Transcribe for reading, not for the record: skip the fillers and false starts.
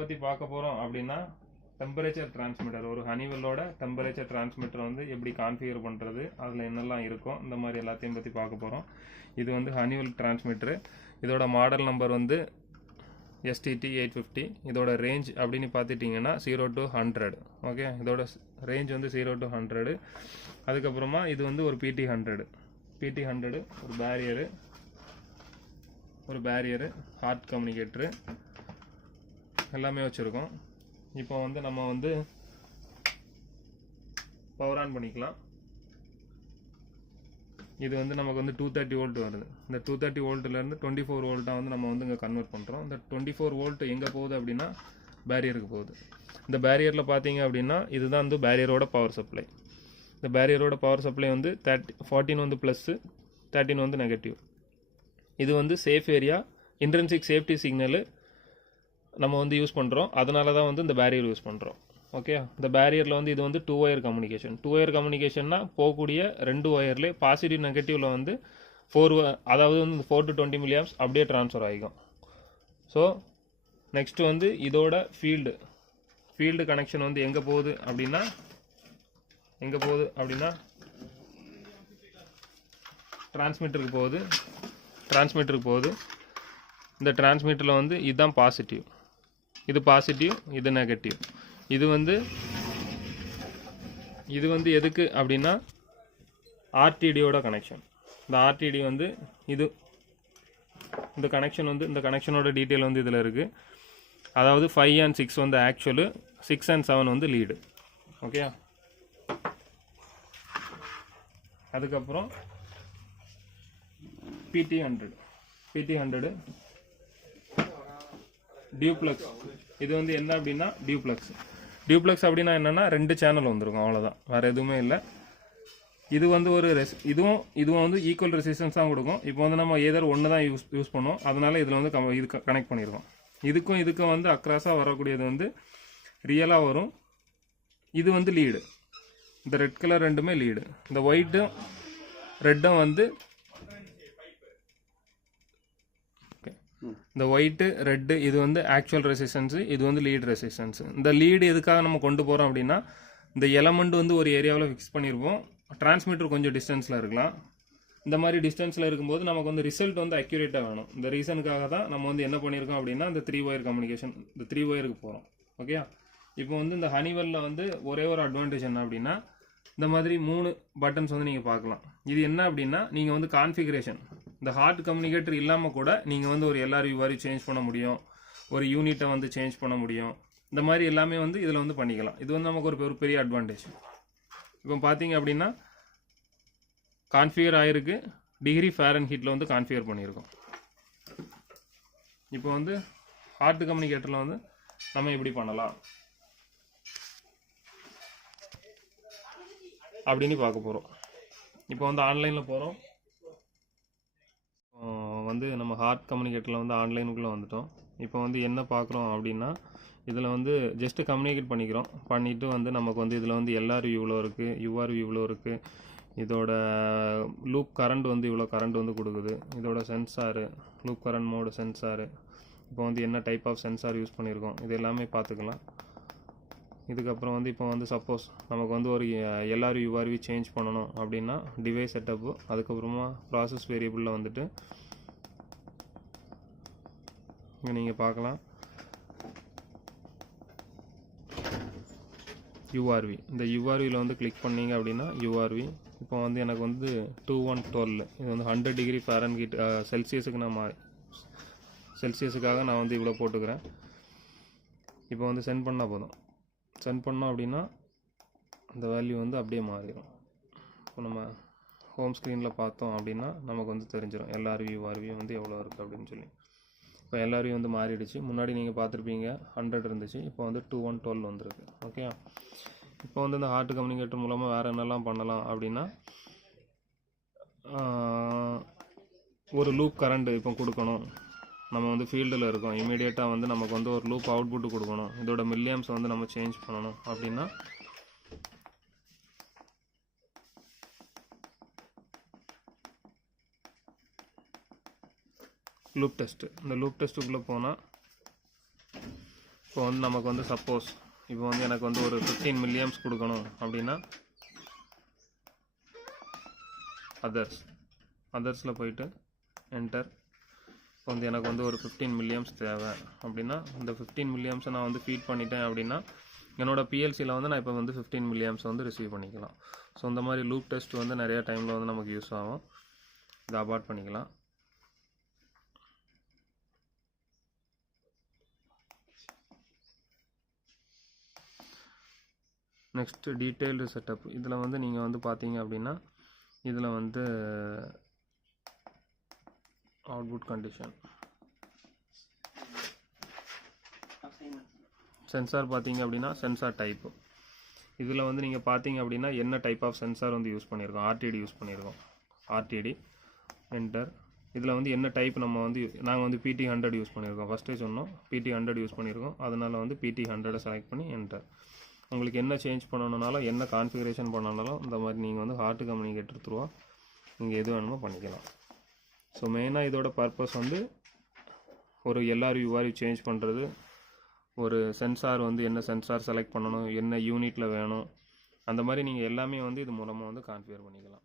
பற்றி பார்க்க போகிறோம் அப்படின்னா டெம்பரேச்சர் டிரான்ஸ்மிட்டர், ஒரு ஹனிவெல்லோட டெம்பரேச்சர் டிரான்ஸ்மிட்டர் வந்து எப்படி கான்ஃபிகர் பண்ணுறது, அதில் என்னெல்லாம் இருக்கும், இந்த மாதிரி எல்லாத்தையும் பற்றி பார்க்க போகிறோம். இது வந்து ஹனிவெல் டிரான்ஸ்மிட்டரு. இதோட மாடல் நம்பர் வந்து STT850. இதோட ரேஞ்ச் அப்படின்னு பார்த்துட்டிங்கன்னா 0 to 100. ஓகே, இதோட ரேஞ்ச் வந்து 0 to 100. அதுக்கப்புறமா இது வந்து ஒரு PT100 ஒரு பேரியரு ஹார்ட் கம்யூனிகேட்டரு எல்லாமே வச்சுருக்கோம். இப்போ வந்து நம்ம வந்து பவர் ஆன் பண்ணிக்கலாம். இது வந்து நமக்கு வந்து 230 வோல்ட் வருது. இந்த 230 வோல்ட்லேருந்து 24 வோல்ட்டாக வந்து நம்ம வந்து இங்கே கன்வெர்ட் பண்ணுறோம். இந்த 24 வோல்ட் எங்கே போகுது அப்படின்னா பேரியருக்கு போகுது. இந்த பேரியரில் பார்த்தீங்க அப்படின்னா இதுதான் வந்து பேரியரோட பவர் சப்ளை. இந்த பேரியரோட பவர் சப்ளை வந்து 14 வந்து ப்ளஸ்ஸு, 13 வந்து நெகட்டிவ். இது வந்து safe area, intrinsic safety signal நம்ம வந்து யூஸ் பண்ணுறோம். அதனால தான் வந்து இந்த பேரியர் யூஸ் பண்ணுறோம். ஓகே, இந்த பேரியரில் வந்து இது வந்து 2 ஒயர் கம்யூனிகேஷன். 2 ஒயர் கம்யூனிகேஷன்னா போகக்கூடிய 2 ஒயர்லேயே பாசிட்டிவ் நெகட்டிவில் வந்து 4, அதாவது வந்து 4 to 20 milliamps அப்படியே ட்ரான்ஸ்ஃபர் ஆகிக்கும். ஸோ நெக்ஸ்ட் வந்து இதோட ஃபீல்டு கனெக்ஷன் வந்து எங்கே போகுது அப்படின்னா டிரான்ஸ்மிட்டருக்கு போகுது. இந்த டிரான்ஸ்மிட்டரில் வந்து இதுதான் பாசிட்டிவ், இது பாசிட்டிவ், இது நெகட்டிவ். இது வந்து எதுக்கு அப்படின்னா ஆர்டிடியோட கனெக்ஷன். இந்த ஆர்டிடி வந்து இந்த கனெக்ஷன் வந்து இந்த கனெக்ஷனோட டீட்டெயில் வந்து இதில் இருக்குது. அதாவது 5 and 6 வந்து ஆக்சுவலு, 6 and 7 வந்து லீடு. ஓகே, அதுக்கப்புறம் PT100 டியூப்ளெக்ஸ். இது வந்து என்ன அப்படின்னா டியூப்ளெக்ஸ் அப்படின்னா என்னென்னா 2 சேனல் வந்துருக்கும், அவ்வளோதான், வேறு எதுவுமே இல்லை. இது வந்து ஒரு இதுவும் வந்து ஈக்குவல் ரெசிஸ்டன்ஸ் தான் கொடுக்கும். இப்போ வந்து நம்ம ஏதோ ஒன்று தான் யூஸ் பண்ணுவோம், அதனால இதில் வந்து இது கனெக்ட் பண்ணியிருக்கோம். இதுக்கும் வந்து அக்ராஸாக வரக்கூடியது வந்து ரியலாக வரும். இது வந்து லீடு. இந்த ரெட் கலர் ரெண்டுமே லீடு. இந்த ஒயிட்டும் ரெட்டும் வந்து இந்த ஒயிட்டு ரெட்டு இது வந்து ஆக்சுவல் ரெசிஸ்டன்ஸு, இது வந்து லீட் ரெசிஸ்டன்ஸு. இந்த லீடு எதுக்காக நம்ம கொண்டு போகிறோம் அப்படின்னா இந்த எலமெண்ட் வந்து ஒரு ஏரியாவில் ஃபிக்ஸ் பண்ணியிருப்போம். டிரான்ஸ்மிட்டர் கொஞ்சம் டிஸ்டன்ஸில் இருக்கலாம். இந்த மாதிரி டிஸ்டன்ஸில் இருக்கும்போது நமக்கு வந்து ரிசல்ட் வந்து அக்யூரேட்டாக வேணும். இந்த ரீசனுக்காக தான் நம்ம வந்து என்ன பண்ணியிருக்கோம் அப்படின்னா இந்த 3 ஒயர் கம்யூனிகேஷன், இந்த 3 ஒயருக்கு போகிறோம். ஓகே, இப்போ வந்து இந்த ஹனிவெல்லில் வந்து ஒரே ஒரு அட்வான்டேஜ் என்ன அப்படின்னா இந்த மாதிரி 3 பட்டன்ஸ் வந்து நீங்கள் பார்க்கலாம். இது என்ன அப்படின்னா நீங்கள் வந்து கான்ஃபிகரேஷன், இந்த ஹார்ட் கம்யூனிகேட்டர் இல்லாமல் கூட நீங்கள் வந்து ஒரு LRU வரி சேஞ்ச் பண்ண முடியும், ஒரு யூனிட்டை வந்து சேஞ்ச் பண்ண முடியும். இந்த மாதிரி எல்லாமே வந்து இதில் வந்து பண்ணிக்கலாம். இது வந்து நமக்கு ஒரு பெரிய அட்வான்டேஜ். இப்போ பார்த்தீங்க அப்படின்னா கான்ஃபிகர் ஆகிருக்கு, டிகிரி ஃபாரன்ஹீட்டில் வந்து கான்ஃபிகர் பண்ணியிருக்கோம். இப்போ வந்து ஹார்ட் கம்யூனிகேட்டரில் வந்து நம்ம எப்படி பண்ணலாம் அப்படின்னு பார்க்க போகிறோம். இப்போ வந்து ஆன்லைனில் போகிறோம். வந்து நம்ம ஹார்ட் கம்யூனிகேட்டரில் வந்து ஆன்லைனுக்குள்ளே வந்துட்டோம். இப்போ வந்து என்ன பார்க்குறோம் அப்படின்னா இதில் வந்து ஜஸ்ட்டு கம்யூனிகேட் பண்ணிவிட்டு வந்து நமக்கு வந்து இதில் வந்து LRU இவ்வளோ இருக்குது, URV இவ்வளோ இருக்குது, இதோட லூப் கரண்ட் வந்து இவ்வளோ கரண்ட் வந்து கொடுக்குது, இதோட sensor loop current mode sensor, இப்போ வந்து என்ன டைப் ஆஃப் சென்சார் யூஸ் பண்ணியிருக்கோம் இது எல்லாமே பார்த்துக்கலாம். இதுக்கப்புறம் வந்து இப்போ வந்து சப்போஸ் நமக்கு வந்து ஒரு LRU URV சேஞ்ச் பண்ணணும் அப்படின்னா டிவைஸ் செட்டப்பு, அதுக்கப்புறமா ப்ராசஸ் வேரியபிளில் வந்துட்டு இங்கே நீங்கள் பார்க்கலாம் URV. இந்த URVயில் வந்து கிளிக் பண்ணிங்க அப்படின்னா URV இப்போ வந்து எனக்கு வந்து 2112 இது வந்து 100 டிகிரி ஃபாரன்ஹீட் செல்சியஸுக்காக நான் வந்து இவ்வளோ போட்டுக்கிறேன். இப்போ வந்து சென்ட் பண்ணால் போதும். சென்ட் பண்ணோம் அப்படின்னா அந்த வேல்யூ வந்து அப்படியே மாறிடும். இப்போ நம்ம ஹோம் ஸ்க்ரீனில் பார்த்தோம் அப்படின்னா நமக்கு வந்து தெரிஞ்சிடும் LRV URV வந்து எவ்வளோ இருக்குது அப்படின்னு சொல்லி. இப்போ LRV வந்து மாறிடுச்சு. முன்னாடி நீங்கள் பார்த்துருப்பீங்க 100 இருந்துச்சு, இப்போ வந்து 2112 வந்துருக்கு. ஓகே, இப்போ வந்து இந்த ஹார்ட் கம்யூனிகேட்டர் மூலமாக வேறு என்னெல்லாம் பண்ணலாம் அப்படின்னா ஒரு லூப் கரண்ட் இப்போ கொடுக்கணும். நம்ம வந்து ஃபீல்டில் இருக்கோம், இமீடியட்டாக வந்து நமக்கு வந்து ஒரு லூப் அவுட்புட்டு கொடுக்கணும், இதோட மில்லியம்ஸ் வந்து நம்ம சேஞ்ச் பண்ணணும் அப்படின்னா லூப் டெஸ்ட்டு. இந்த லூப் டெஸ்ட்டுக்குள்ளே போனால் இப்போ வந்து நமக்கு வந்து சப்போஸ் இப்போ வந்து எனக்கு வந்து ஒரு 15 மில்லியம்ஸ் கொடுக்கணும் அப்படின்னா அதர்ஸில் போயிட்டு என்டர். இப்போ வந்து எனக்கு வந்து ஒரு 15 மில்லியம்ஸ் தேவை அப்படின்னா இந்த 15 மில்லியம்ஸை நான் வந்து ஃபீட் பண்ணிட்டேன் அப்படின்னா என்னோட பிஎல்சியில் வந்து நான் இப்போ வந்து 15 மில்லியம்ஸ் வந்து ரிசீவ் பண்ணிக்கலாம். ஸோ இந்த மாதிரி லூப் டெஸ்ட் வந்து நிறையா டைமில் வந்து நமக்கு யூஸ் ஆகும். இதை அபார்ட் பண்ணிக்கலாம். Next detailed setup. இதில் வந்து நீங்கள் வந்து பார்த்தீங்க அப்படின்னா இதில் வந்து அவுட்புட் கண்டிஷன் சென்சார் பார்த்தீங்க அப்படின்னா சென்சார் டைப்பு. இதில் வந்து நீங்கள் பார்த்தீங்க அப்படின்னா என்ன டைப் ஆஃப் சென்சார் வந்து யூஸ் பண்ணியிருக்கோம், ஆர்டிடி யூஸ் பண்ணியிருக்கோம். RTT enter. இதில் வந்து என்ன டைப் நம்ம வந்து நாங்கள் வந்து PT100 யூஸ் பண்ணியிருக்கோம். ஃபஸ்ட்டே சொன்னோம் PT100 யூஸ் பண்ணியிருக்கோம். அதனால் வந்து PT100 செலக்ட் பண்ணி என்டர். உங்களுக்கு என்ன சேஞ்ச் பண்ணணுன்னாலும் என்ன கான்ஃபிகரேஷன் பண்ணணுன்னாலும் இந்த மாதிரி நீங்கள் வந்து ஹார்ட் கம்யூனிகேட்டர் த்ரூவாக நீங்கள் எது வேணுமோ பண்ணிக்கலாம். ஸோ மெயினாக இதோட பர்பஸ் வந்து ஒரு LRU URU சேஞ்ச் பண்ணுறது, ஒரு சென்சார் வந்து என்ன சென்சார் செலக்ட் பண்ணணும், என்ன யூனிட்டில் வேணும், அந்த மாதிரி நீங்கள் எல்லாமே வந்து இது மூலமாக வந்து கான்ஃபிகர் பண்ணிக்கலாம்.